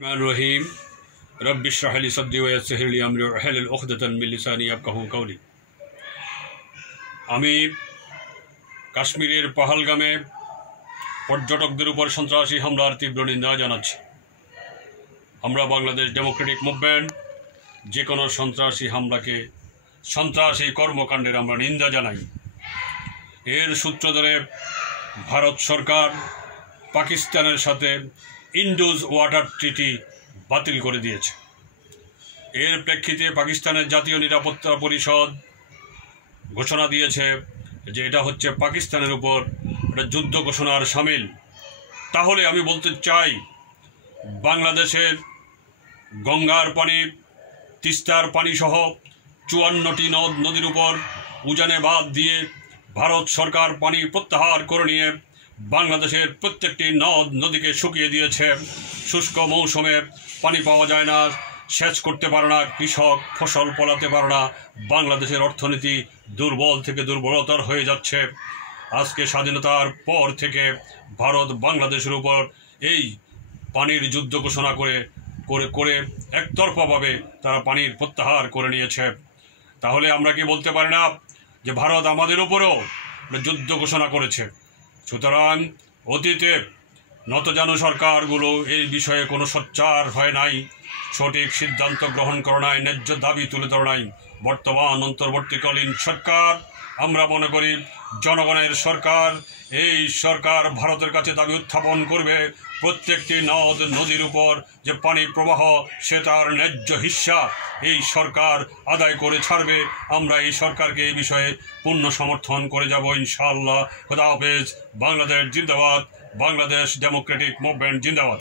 रहीम rabbi इश्रह ली सद्री व यस्सिर ली अमरी वहलुल उक़दतन मिन लिसानी यफ़क़हू कौली। আমি কাশ্মীরের পহলগামে পর্যটকদের উপর সন্ত্রাসী হামলার তীব্র নিন্দা জানাচ্ছি। আমরা বাংলাদেশ ডেমোক্রেটিক মুভমেন্ট যে কোনো সন্ত্রাসী হামলাকে, সন্ত্রাসী কর্মকাণ্ডের আমরা নিন্দা জানাই। এর সূত্র ধরে ভারত সরকার পাকিস্তানের সাথে ইন্ডোজ ওয়াটার ট্রিটি বাতিল করে দিয়েছে। এর প্রেক্ষিতে পাকিস্তানের জাতীয় নিরাপত্তা পরিষদ ঘোষণা দিয়েছে যে এটা হচ্ছে পাকিস্তানের উপর একটা যুদ্ধ ঘোষণার শামিল। তাহলে আমি বলতে চাই, বাংলাদেশের গঙ্গার পানি, তিস্তার পানি সহ 54টি নদ নদীর উপর উজানে বাঁধ দিয়ে ভারত সরকার পানি প্রত্যাহার করে নিয়ে বাংলাদেশের প্রত্যেকটি নদ নদীকে শুকিয়ে দিয়েছে। শুষ্ক মৌসুমে পানি পাওয়া যায় না, সেচ করতে পারে না, কৃষক ফসল ফলাতে পারে না। বাংলাদেশের অর্থনীতি দুর্বল থেকে দুর্বলতর হয়ে যাচ্ছে। আজকে স্বাধীনতার পর থেকে ভারত বাংলাদেশের উপর এই পানির যুদ্ধ ঘোষণা করে একতরফাভাবে তারা পানির প্রত্যাহার করে নিয়েছে। তাহলে আমরা কি বলতে পারি না যে ভারত আমাদের উপরেও যুদ্ধ ঘোষণা করেছে? সুতরাং অতীতে নতজানু সরকারগুলো এই বিষয়ে কোনো সোচ্চার হয় নাই, সঠিক সিদ্ধান্ত গ্রহণ করে নাই, ন্যায্য দাবি তুলে ধরে নাই। বর্তমান অন্তর্বর্তীকালীন সরকার আমরা মনে করি জনগণের সরকার। এই সরকার ভারতের কাছে দাবি উত্থাপন করবে প্রত্যেকটি নদ নদীর উপর যে পানি প্রবাহ, সে তার ন্যায্য হিস্সা এই সরকার আদায় করে ছাড়বে। আমরা এই সরকারকে এই বিষয়ে পূর্ণ সমর্থন করে যাব ইনশাআল্লাহ। খোদা হাফেজ। বাংলাদেশ জিন্দাবাদ। বাংলাদেশ ডেমোক্রেটিক মুভমেন্ট জিন্দাবাদ।